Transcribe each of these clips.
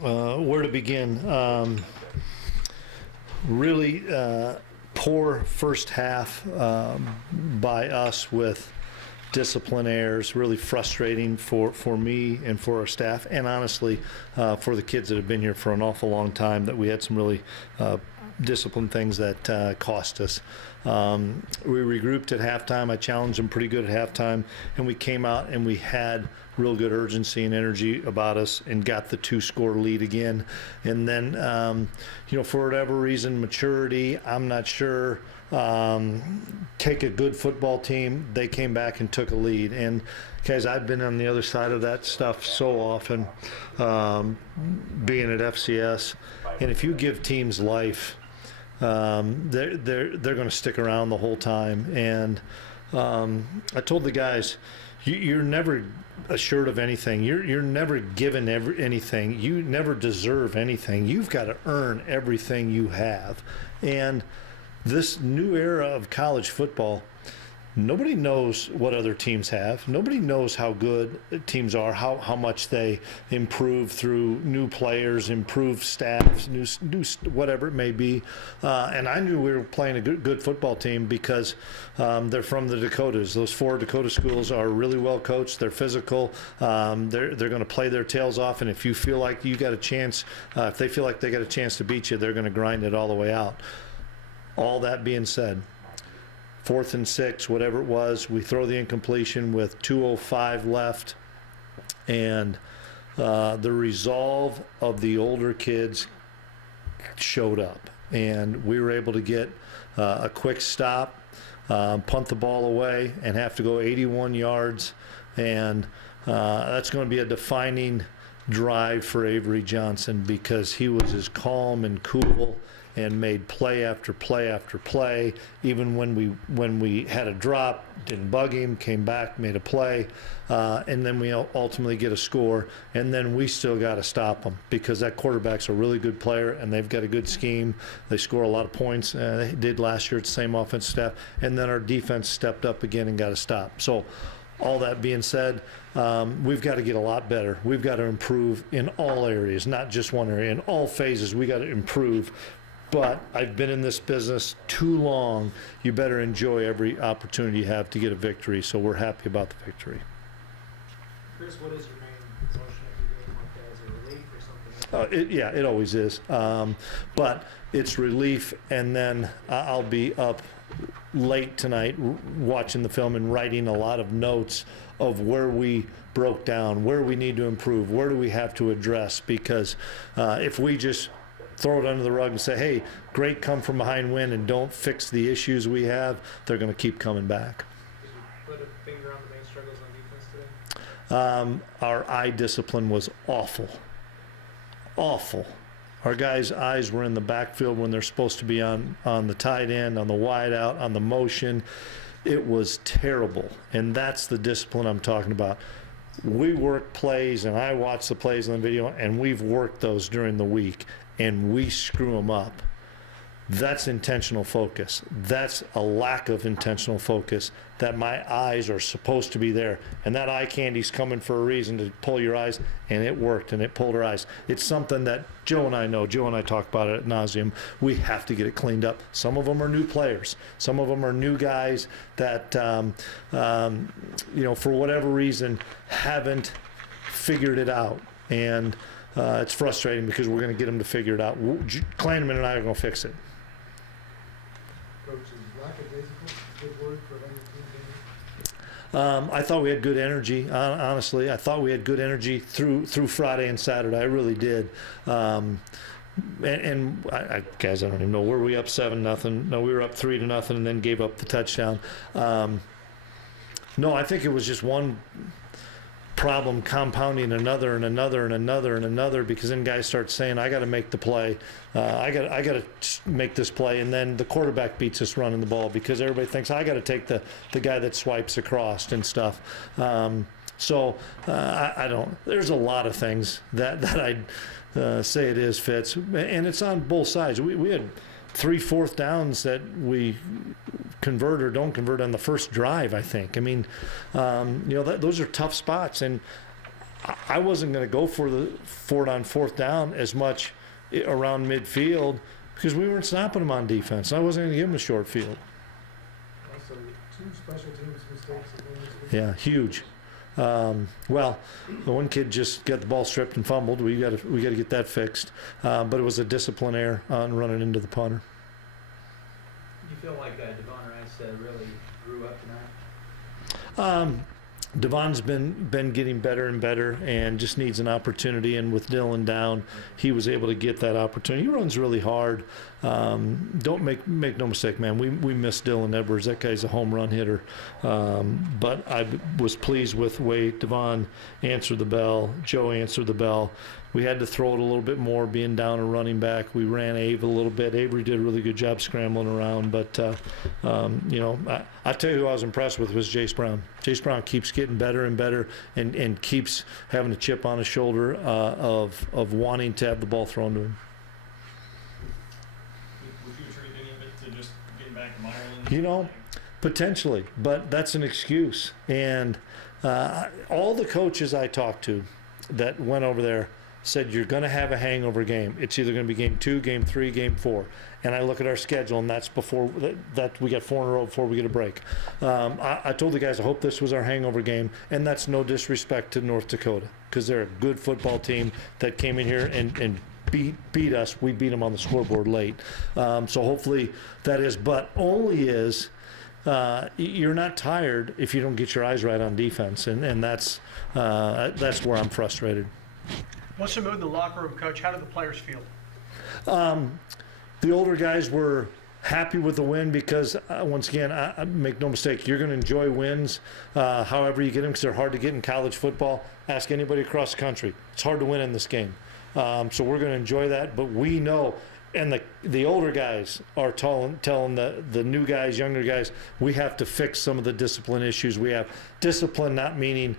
Where to begin? Really poor first half by us with discipline errors, really frustrating for me and for our staff, and honestly for the kids that have been here for an awful long time, that we had some really discipline things that cost us. We regrouped at halftime. I challenged them pretty good at halftime, and we came out and we had real good urgency and energy about us and got the 2-score lead again. And then, for whatever reason, maturity, I'm not sure, take a good football team, they came back and took a lead. And guys, I've been on the other side of that stuff so often, being at FCS. And if you give teams life, they're going to stick around the whole time. And I told the guys, you're never assured of anything. You're never given anything. You never deserve anything. You've got to earn everything you have. And this new era of college football, nobody knows what other teams have. Nobody knows how good teams are, how much they improve through new players, improved staffs, new whatever it may be. And I knew we were playing a good football team because they're from the Dakotas. Those 4 Dakota schools are really well coached. They're physical. They're going to play their tails off. And if you feel like you got a chance, if they feel like they got a chance to beat you, they're going to grind it all the way out. All that being said, 4th and 6, whatever it was, we throw the incompletion with 2:05 left, and the resolve of the older kids showed up, and we were able to get a quick stop, punt the ball away, and have to go 81 yards, and that's going to be a defining drive for Avery Johnson, because he was as calm and cool and made play after play after play. Even when we had a drop, didn't bug him, came back, made a play, and then we ultimately get a score, and then we still got to stop them, because that quarterback's a really good player and they've got a good scheme. They score a lot of points. They did last year at the same offensive staff, and then our defense stepped up again and got a stop. So all that being said, we've got to get a lot better. We've got to improve in all areas, not just one area. In all phases, we got to improve. But I've been in this business too long. You better enjoy every opportunity you have to get a victory. So we're happy about the victory. Chris, what is your main emotion after game like that? Is it relief or something? It always is. But it's relief, and then I'll be up late tonight watching the film and writing a lot of notes of where we broke down, where we need to improve, where do we have to address. Because if we just throw it under the rug and say, hey, great come from behind win, and don't fix the issues we have, they're going to keep coming back. Did you put a finger on the main struggles on defense today? Our eye discipline was awful. Our guys' eyes were in the backfield when they're supposed to be on the tight end, on the wide out, on the motion. It was terrible, and that's the discipline I'm talking about. We work plays, and I watch the plays on the video, and we've worked those during the week, and we screw them up. That's intentional focus. That's a lack of intentional focus, that my eyes are supposed to be there. And that eye candy's coming for a reason, to pull your eyes, and it worked, and it pulled our eyes. It's something that Joe and I know. Joe and I talk about it ad nauseum. We have to get it cleaned up. Some of them are new players. Some of them are new guys that, for whatever reason, haven't figured it out. And it's frustrating, because we're going to get them to figure it out. Klieman and I are going to fix it. Coach, is lackadaisical a good word for letting your team game? I thought we had good energy. Honestly, I thought we had good energy through Friday and Saturday. I really did. And guys, I don't even know. Were we up 7-0? No, we were up 3-0, and then gave up the touchdown. No, I think it was just one problem compounding another and another and another and another, because then guys start saying, I got to make the play. I got to make this play, and then the quarterback beats us running the ball, because everybody thinks I got to take the guy that swipes across and stuff. I don't. There's a lot of things that I'd say it is, Fitz, and it's on both sides. We had 3 4th downs that we convert or don't convert on the first drive, I think. I mean, those are tough spots, and I wasn't going to go for it on fourth down as much around midfield because we weren't stopping them on defense. I wasn't going to give them a short field. Also, 2 special teams mistakes. Yeah, huge. Well, the one kid just got the ball stripped and fumbled. We got to get that fixed. But it was a discipline error on running into the punter. Do you feel like Devon Rice really grew up tonight? Devon's been getting better and better and just needs an opportunity. And with Dylan down, he was able to get that opportunity. He runs really hard. Don't make no mistake, man. We miss Dylan Edwards. That guy's a home run hitter. But I was pleased with the way Devon answered the bell. Joe answered the bell. We had to throw it a little bit more, being down a running back. We ran Abe a little bit. Avery did a really good job scrambling around. But, I tell you who I was impressed with was Jace Brown. Jace Brown keeps getting better and better and keeps having a chip on his shoulder of wanting to have the ball thrown to him. Would you attribute any of it to just getting back to Ireland? Potentially, but that's an excuse. And all the coaches I talked to that went over there said you're going to have a hangover game. It's either going to be game 2, game 3, game 4. And I look at our schedule, and that's before that we got 4 in a row before we get a break. I told the guys I hope this was our hangover game, and that's no disrespect to North Dakota because they're a good football team that came in here and beat us. We beat them on the scoreboard late. So hopefully that is, but only is you're not tired if you don't get your eyes right on defense, and that's where I'm frustrated. Once you moved in the locker room, Coach, how did the players feel? The older guys were happy with the win because, once again, I make no mistake, you're going to enjoy wins however you get them because they're hard to get in college football. Ask anybody across the country. It's hard to win in this game. So we're going to enjoy that, but we know, and the older guys are telling the new guys, younger guys, we have to fix some of the discipline issues we have. Discipline not meaning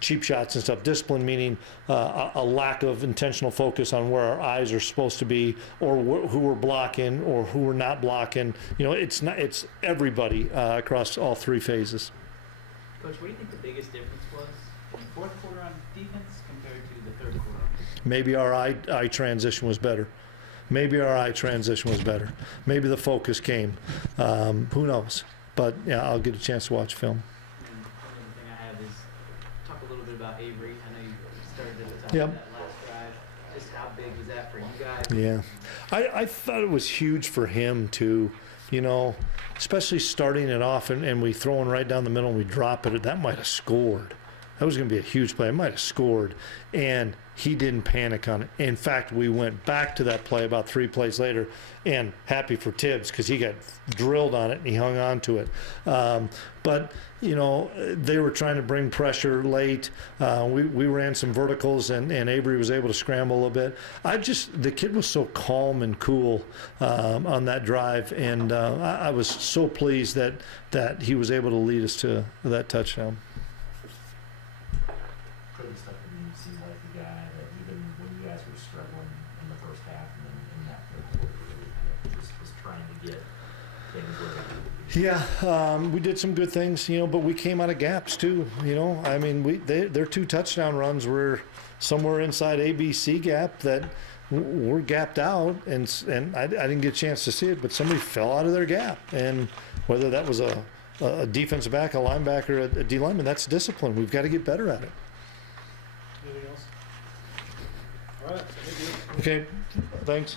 cheap shots and stuff. Discipline meaning a lack of intentional focus on where our eyes are supposed to be, or who we're blocking, or who we're not blocking. It's everybody across all 3 phases. Coach, what do you think the biggest difference was in the fourth quarter on defense compared to the third quarter? Maybe our eye transition was better. Maybe the focus came. Who knows? But yeah, I'll get a chance to watch film. Another thing I have is talk a little bit about Avery. I know you started at the top Yep. of that last drive. Just how big was that for you guys? Yeah, I thought it was huge for him too. Especially starting it off and we throw it right down the middle and we drop it. That might have scored. That was going to be a huge play. It might have scored, and he didn't panic on it. In fact, we went back to that play about 3 plays later, and happy for Tibbs because he got drilled on it and he hung on to it. But they were trying to bring pressure late. We ran some verticals, and Avery was able to scramble a little bit. The kid was so calm and cool on that drive, and I was so pleased that he was able to lead us to that touchdown. Seems like the guy that even when you guys were struggling in the first half and then in that third quarter, really kind of just was trying to get things where Yeah, we did some good things, but we came out of gaps too. I mean, their 2 touchdown runs were somewhere inside ABC gap that were gapped out, and I didn't get a chance to see it, but somebody fell out of their gap, and whether that was a defensive back, a linebacker, a D lineman, that's discipline. We've got to get better at it. Anything else? All right. So Okay, thanks.